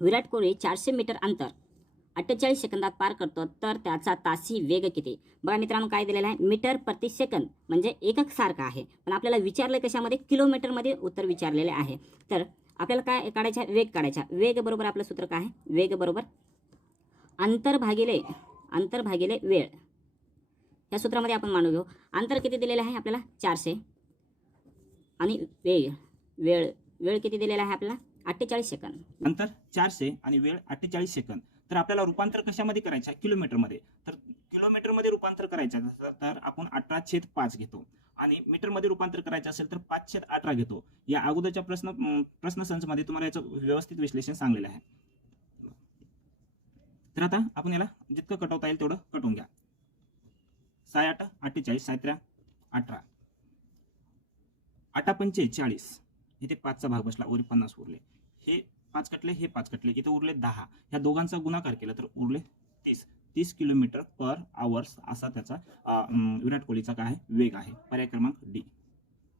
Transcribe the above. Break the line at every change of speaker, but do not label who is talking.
विराट कोहली चारशे मीटर अंतर अठ्ठेचाळीस सेकंदात पार करतो तर त्याचा तासी वेग किती? बघा मित्रांनो काय दिलेलं आहे? मीटर प्रति सेकंद म्हणजे एकक सारखा आहे. पण आपल्याला विचारलं कशामध्ये? किलोमीटरमध्ये उत्तर विचारलेले आहे. तर आपल्याला काय काढायचा वेग काढायचा वेग बरोबर आपलं सूत्र काय आहे? वेग बरोबर अंतर भागिले अंतर भागिले वेळ. या सूत्रामध्ये आपण मानू घेऊ. अंतर किती दिलेलं आहे आपल्याला? चारशे. आणि वेळ वेळ वेळ किती दिलेला आहे आपल्याला? अठ्ठेचाळीस सेकंद.
अंतर चारशे आणि वेळ अठ्ठेचाळीस सेकंद. तर आपल्याला रूपांतर कशामध्ये करायचं किलोमीटरमध्ये. तर किलोमीटरमध्ये रूपांतर करायचं तर- आपण अठरा छेद पाच घेतो. आणि मीटरमध्ये रूपांतर करायचं असेल तर पाच छेद अठरा घेतो. या अगोदरच्या प्रश्न प्रश्न प्रश्नसंचमध्ये तुम्हाला याचं व्यवस्थित विश्लेषण सांगलेलं आहे. तर आता आपण याला जितकं कटवता येईल तेवढं कटवून घ्या. साय आठ अठ्ठेचाळीस सायत्र्या अठरा. आठा पंचे चाळीस इथे पाचचा भाग बसला वर पन्नास उरले. हे पाच कटले हे पाच कटले इथे उरले दहा. ह्या दोघांचा गुणाकार केला तर उरले तीस. तीस किलोमीटर पर आवर्स असा त्याचा विराट कोहलीचा काय आहे? वेग आहे. पर्याय क्रमांक डी.